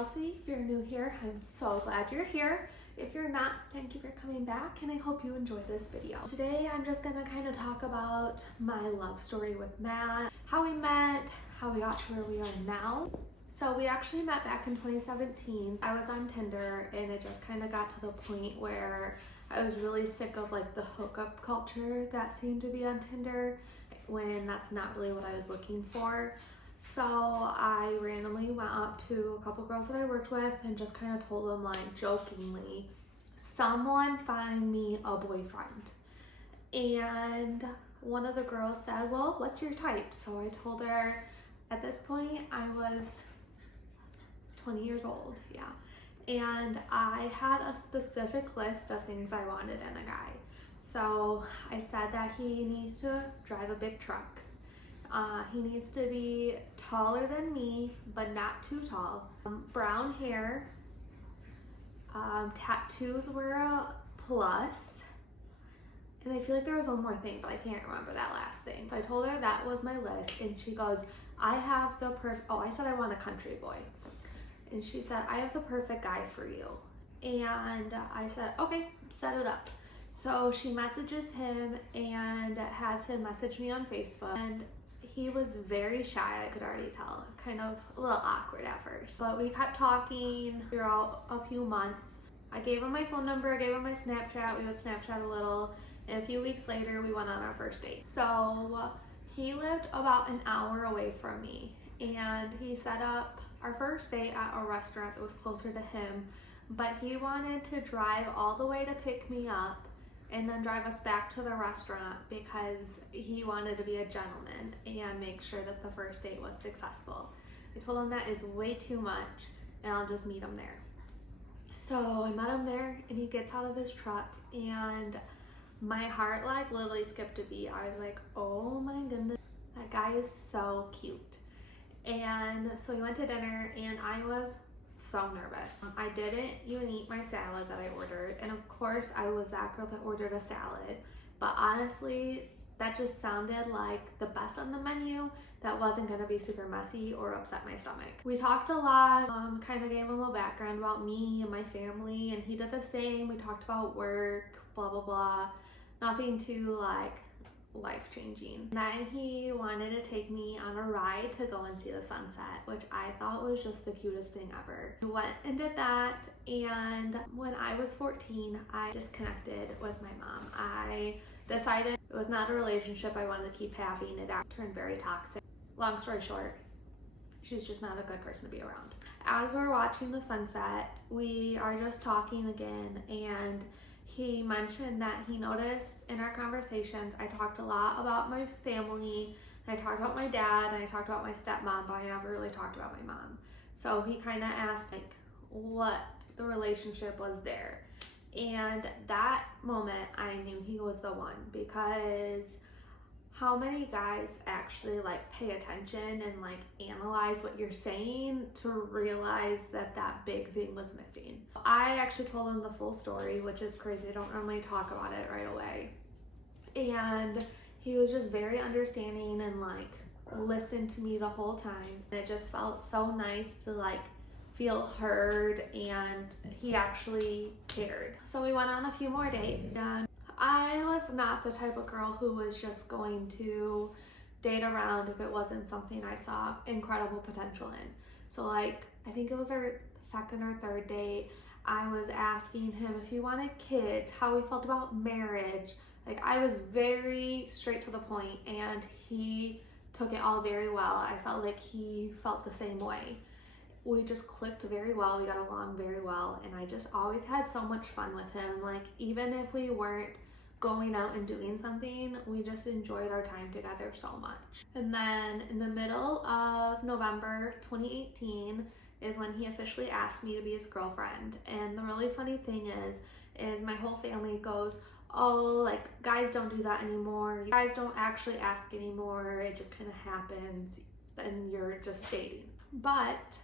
Chelsea. If you're new here, I'm so glad you're here. If you're not, thank you for coming back and I hope you enjoyed this video. Today I'm just gonna kind of talk about my love story with Matt, how we met, how we got to where we are now. So we actually met back in 2017. I was on Tinder and it just kind of got to the point where I was really sick of like the hookup culture that seemed to be on Tinder when that's not really what I was looking for. So I randomly went up to a couple girls that I worked with and just kind of told them, like, jokingly, someone find me a boyfriend. And one of the girls said, well, what's your type? So I told her at this point I was 20 years old, yeah. And I had a specific list of things I wanted in a guy. So I said that he needs to drive a big truck. He needs to be taller than me, but not too tall. Brown hair. Tattoos were a plus. And I feel like there was one more thing, but I can't remember that last thing. So I told her that was my list, and she goes, I have the perfect, oh, I said I want a country boy. And she said, I have the perfect guy for you. And I said, okay, set it up. So she messages him and has him message me on Facebook. And he was very shy, I could already tell, kind of a little awkward at first. But we kept talking throughout a few months. I gave him my phone number, I gave him my Snapchat, we would Snapchat a little, and a few weeks later we went on our first date. So he lived about an hour away from me, and he set up our first date at a restaurant that was closer to him, but he wanted to drive all the way to pick me up and then drive us back to the restaurant because he wanted to be a gentleman and make sure that the first date was successful. I told him that is way too much and I'll just meet him there. So I met him there and he gets out of his truck and my heart like literally skipped a beat. I was like, oh my goodness, that guy is so cute. And so we went to dinner and I was so nervous. I didn't even eat my salad that I ordered, and of course I was that girl that ordered a salad, but honestly that just sounded like the best on the menu that wasn't going to be super messy or upset my stomach. We talked a lot, kind of gave him a background about me and my family, and he did the same. We talked about work, blah blah blah, nothing too like life-changing. Then he wanted to take me on a ride to go and see the sunset, which I thought was just the cutest thing ever. We went and did that, and when I was 14, I disconnected with my mom. I decided it was not a relationship I wanted to keep having. It turned very toxic. Long story short, she's just not a good person to be around. As we're watching the sunset, we are just talking again, and he mentioned that he noticed in our conversations I talked a lot about my family, and I talked about my dad, and I talked about my stepmom, but I never really talked about my mom. So he kind of asked like what the relationship was there. And that moment I knew he was the one, because how many guys actually like pay attention and like analyze what you're saying to realize that that big thing was missing? I actually told him the full story, which is crazy. I don't normally talk about it right away. And he was just very understanding and like listened to me the whole time. And it just felt so nice to like feel heard, and he actually cared. So we went on a few more dates, and I was not the type of girl who was just going to date around if it wasn't something I saw incredible potential in. So like, I think it was our second or third date, I was asking him if he wanted kids, how he felt about marriage. Like, I was very straight to the point, and he took it all very well. I felt like he felt the same way. We just clicked very well, we got along very well, and I just always had so much fun with him. Like, even if we weren't going out and doing something, we just enjoyed our time together so much. And then in the middle of November 2018 is when he officially asked me to be his girlfriend. And the really funny thing is my whole family goes, oh, like, guys don't do that anymore, you guys don't actually ask anymore, it just kind of happens and you're just dating. But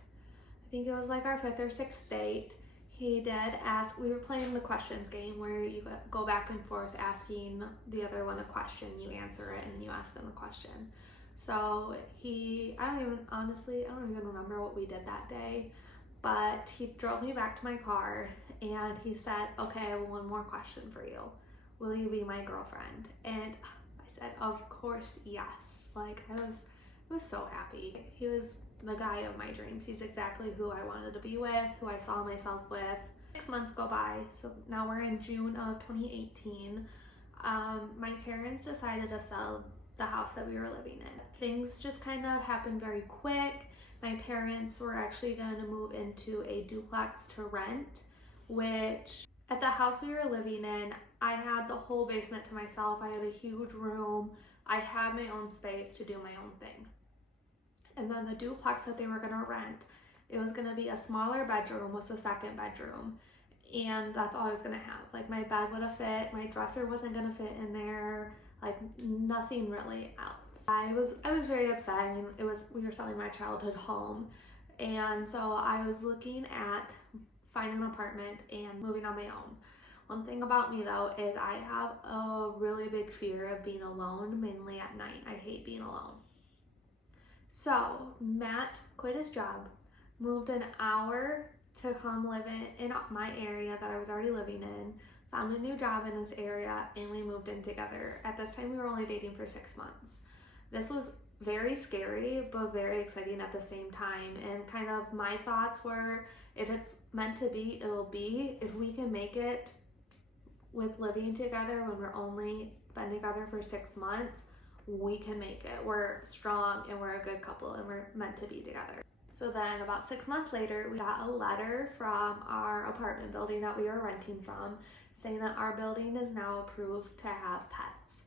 I think it was like our fifth or sixth date, he did ask, we were playing the questions game where you go back and forth asking the other one a question, you answer it, and then you ask them a question. So I don't even remember what we did that day, but he drove me back to my car and he said, okay, I have one more question for you. Will you be my girlfriend? And I said, of course, yes. Like, I was so happy. He was the guy of my dreams. He's exactly who I wanted to be with, who I saw myself with. 6 months go by, so now we're in June of 2018. My parents decided to sell the house that we were living in. Things just kind of happened very quick. My parents were actually going to move into a duplex to rent, which at the house we were living in, I had the whole basement to myself. I had a huge room. I had my own space to do my own thing. And then the duplex that they were going to rent, it was going to be a smaller bedroom, was the second bedroom. And that's all I was going to have. Like, my bed would have fit, my dresser wasn't going to fit in there, like nothing really else. I was very upset. I mean, we were selling my childhood home. And so I was looking at finding an apartment and moving on my own. One thing about me though is I have a really big fear of being alone, mainly at night. I hate being alone. So Matt quit his job, moved an hour to come live in my area that I was already living in, found a new job in this area, and we moved in together. At this time, we were only dating for 6 months. This was very scary, but very exciting at the same time. And kind of my thoughts were, if it's meant to be, it'll be. If we can make it with living together when we're only been together for 6 months, we can make it. We're strong and we're a good couple and we're meant to be together. So then about 6 months later, we got a letter from our apartment building that we were renting from saying that our building is now approved to have pets.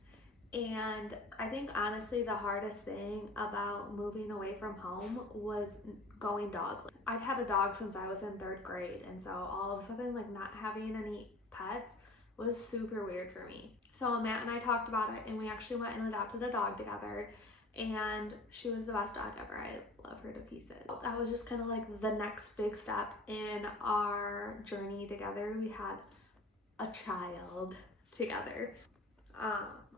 And I think honestly the hardest thing about moving away from home was going dogless. I've had a dog since I was in 3rd grade, and so all of a sudden like not having any pets was super weird for me. So Matt and I talked about it, and we actually went and adopted a dog together, and she was the best dog ever. I love her to pieces. That was just kind of like the next big step in our journey together. We had a child together.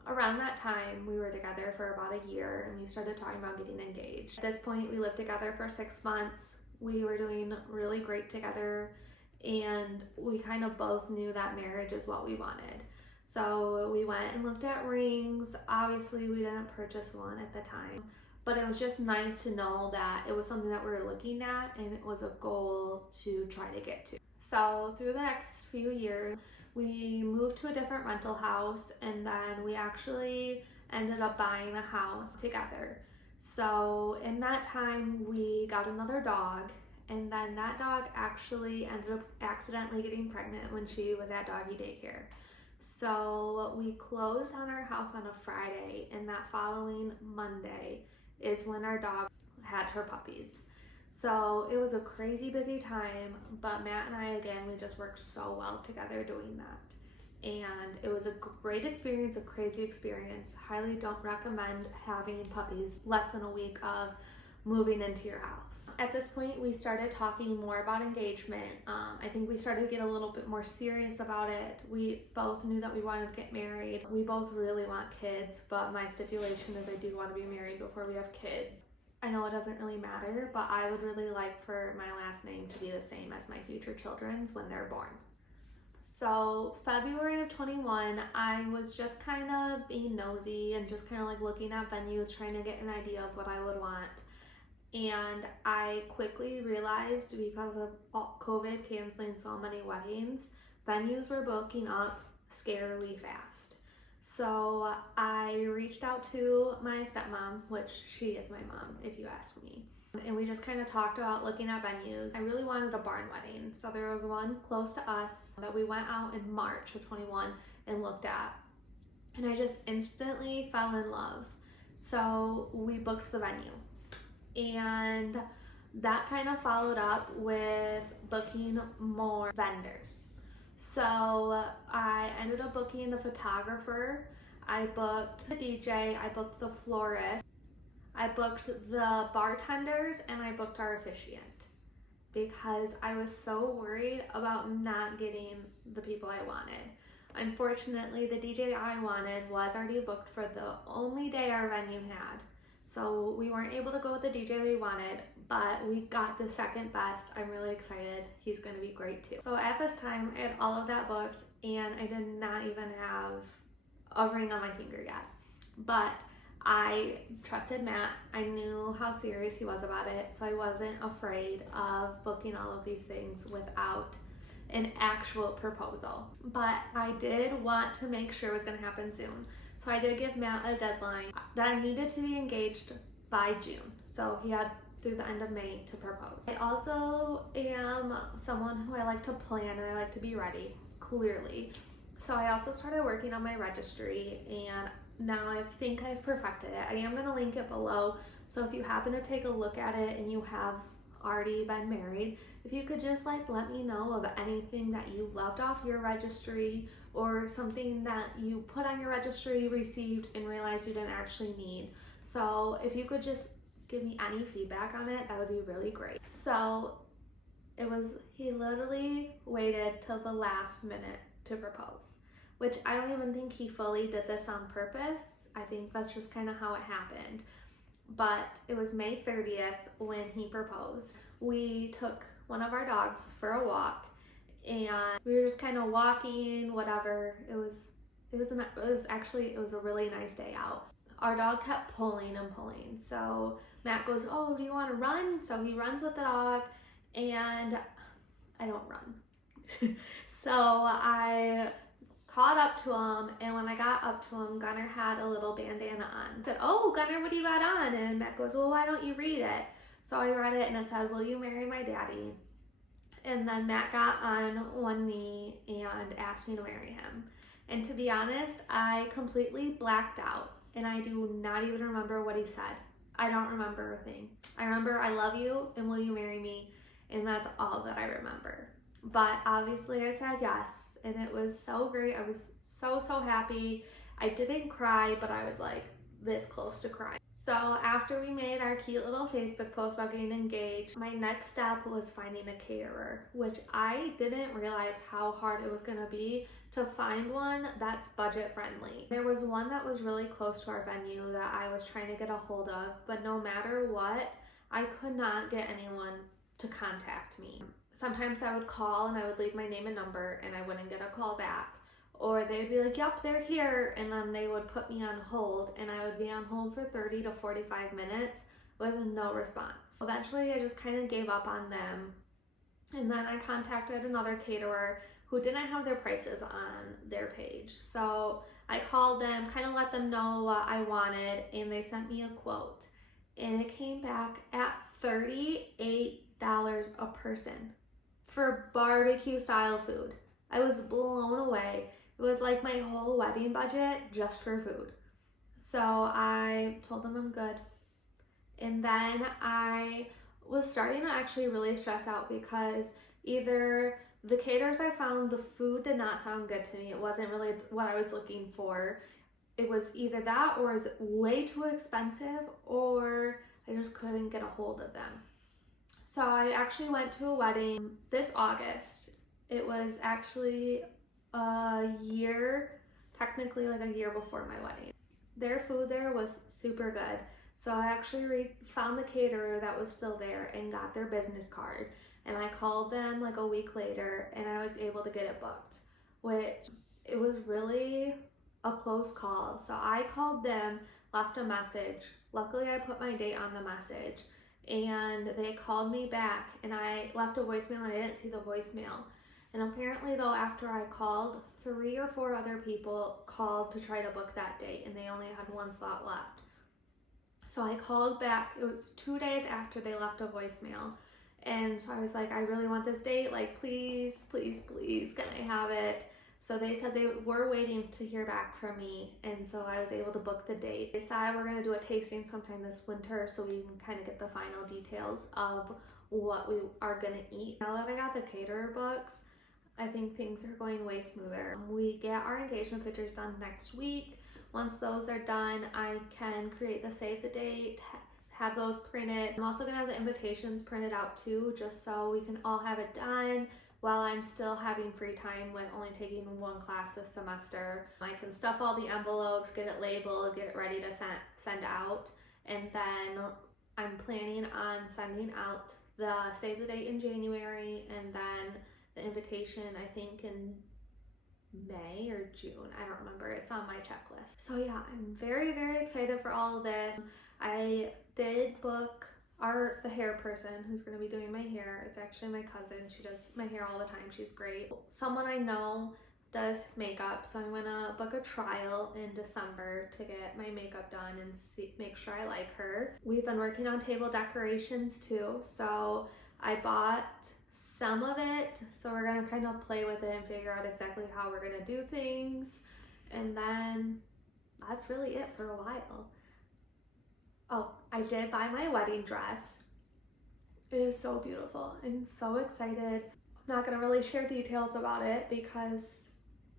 Around that time, we were together for about a year, and we started talking about getting engaged. At this point, we lived together for 6 months. We were doing really great together, and we kind of both knew that marriage is what we wanted. So we went and looked at rings. Obviously, we didn't purchase one at the time, but it was just nice to know that it was something that we were looking at, and it was a goal to try to get to. So through the next few years, we moved to a different rental house, and then we actually ended up buying a house together. So in that time, we got another dog, and then that dog actually ended up accidentally getting pregnant when she was at doggy daycare. So we closed on our house on a Friday, and that following Monday is when our dog had her puppies. So it was a crazy busy time, but Matt and I, again, we just worked so well together doing that. And it was a great experience, a crazy experience. Highly don't recommend having puppies less than a week of moving into your house. At this point, we started talking more about engagement. I think we started to get a little bit more serious about it. We both knew that we wanted to get married. We both really want kids, but my stipulation is I do want to be married before we have kids. I know it doesn't really matter, but I would really like for my last name to be the same as my future children's when they're born. So February of 21, I was just kind of being nosy and just kind of like looking at venues, trying to get an idea of what I would want. And I quickly realized, because of COVID canceling so many weddings, venues were booking up scarily fast. So I reached out to my stepmom, which she is my mom, if you ask me. And we just kind of talked about looking at venues. I really wanted a barn wedding. So there was one close to us that we went out in March of 21 and looked at. And I just instantly fell in love. So we booked the venue. And that kind of followed up with booking more vendors. So I ended up booking the photographer, I booked the DJ, I booked the florist, I booked the bartenders, and I booked our officiant, because I was so worried about not getting the people I wanted. Unfortunately, the DJ I wanted was already booked for the only day our venue had. So we weren't able to go with the DJ we wanted, but we got the second best. I'm really excited. He's going to be great too. So at this time, I had all of that booked, and I did not even have a ring on my finger yet. But I trusted Matt. I knew how serious he was about it, so I wasn't afraid of booking all of these things without an actual proposal. But I did want to make sure it was going to happen soon. So I did give Matt a deadline that I needed to be engaged by June. So he had through the end of May to propose. I also am someone who I like to plan and I like to be ready, clearly. So I also started working on my registry, and now I think I've perfected it. I am going to link it below. So if you happen to take a look at it and you have already been married, if you could just like let me know of anything that you loved off your registry, or something that you put on your registry, received, and realized you didn't actually need. So if you could just give me any feedback on it, that would be really great. So he literally waited till the last minute to propose, which I don't even think he fully did this on purpose. I think that's just kind of how it happened. But it was May 30th when he proposed. We took one of our dogs for a walk, and we were just kind of walking, whatever. It was a really nice day out. Our dog kept pulling and pulling. So Matt goes, "Oh, do you want to run?" So he runs with the dog, and I don't run. So I caught up to him, and when I got up to him, Gunner had a little bandana on. I said, "Oh, Gunner, what do you got on?" And Matt goes, "Well, why don't you read it?" So I read it, and it said, "Will you marry my daddy?" And then Matt got on one knee and asked me to marry him. And to be honest, I completely blacked out, and I do not even remember what he said. I don't remember a thing. I remember, "I love you, and will you marry me?" And that's all that I remember. But obviously I said yes, and it was so great. I was so happy. I didn't cry, but I was like this close to crying. So after we made our cute little Facebook post about getting engaged, my next step was finding a caterer, which I didn't realize how hard it was gonna be to find one that's budget friendly. There was one that was really close to our venue that I was trying to get a hold of, but no matter what, I could not get anyone to contact me. Sometimes I would call and I would leave my name and number and I wouldn't get a call back. Or they'd be like, "Yep, they're here," and then they would put me on hold, and I would be on hold for 30 to 45 minutes with no response. Eventually I just kind of gave up on them, and then I contacted another caterer who didn't have their prices on their page. So I called them, kind of let them know what I wanted, and they sent me a quote, and it came back at $38 a person for barbecue style food. I was blown away. It was like my whole wedding budget just for food. So I told them I'm good. And then I was starting to actually really stress out because either the caterers I found, the food did not sound good to me. It wasn't really what I was looking for. It was either that, or is it way too expensive, or I just couldn't get a hold of them. So I actually went to a wedding this August. It was actually technically like a year before my wedding. Their food there was super good. So I actually found the caterer that was still there and got their business card. And I called them like a week later, and I was able to get it booked, which it was really a close call. So I called them, left a message. Luckily I put my date on the message, and they called me back, and I left a voicemail and I didn't see the voicemail. And apparently though, after I called, 3 or 4 other people called to try to book that date, and they only had one slot left. So I called back. It was 2 days after they left a voicemail. And so I was like, "I really want this date. Like, please, please, please, can I have it?" So they said they were waiting to hear back from me. And so I was able to book the date. They said we're going to do a tasting sometime this winter so we can kind of get the final details of what we are going to eat. Now that I got the caterer booked, I think things are going way smoother. We get our engagement pictures done next week. Once those are done, I can create the save the date, have those printed. I'm also gonna have the invitations printed out too, just so we can all have it done while I'm still having free time with only taking one class this semester. I can stuff all the envelopes, get it labeled, get it ready to send out, and then I'm planning on sending out the save the date in January and then the invitation, I think, in May or June. I don't remember. It's on my checklist. So yeah, I'm very, very excited for all of this. I did book the hair person who's going to be doing my hair. It's actually my cousin. She does my hair all the time. She's great. Someone I know does makeup, so I'm gonna book a trial in December to get my makeup done and make sure I like her. We've been working on table decorations too, so I bought some of it, so we're gonna kind of play with it and figure out exactly how we're gonna do things, and then that's really it for a while. Oh, I did buy my wedding dress. It is so beautiful. I'm so excited. I'm not gonna really share details about it because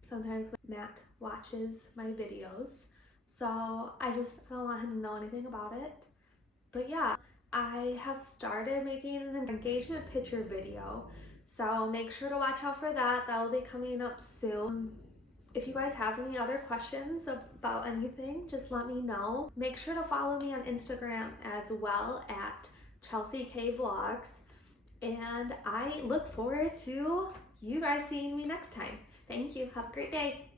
sometimes Matt watches my videos, so I don't want him to know anything about it. But yeah, I have started making an engagement picture video, so make sure to watch out for that. That will be coming up soon. If you guys have any other questions about anything, just let me know. Make sure to follow me on Instagram as well at Chelsea K Vlogs. And I look forward to you guys seeing me next time. Thank you. Have a great day.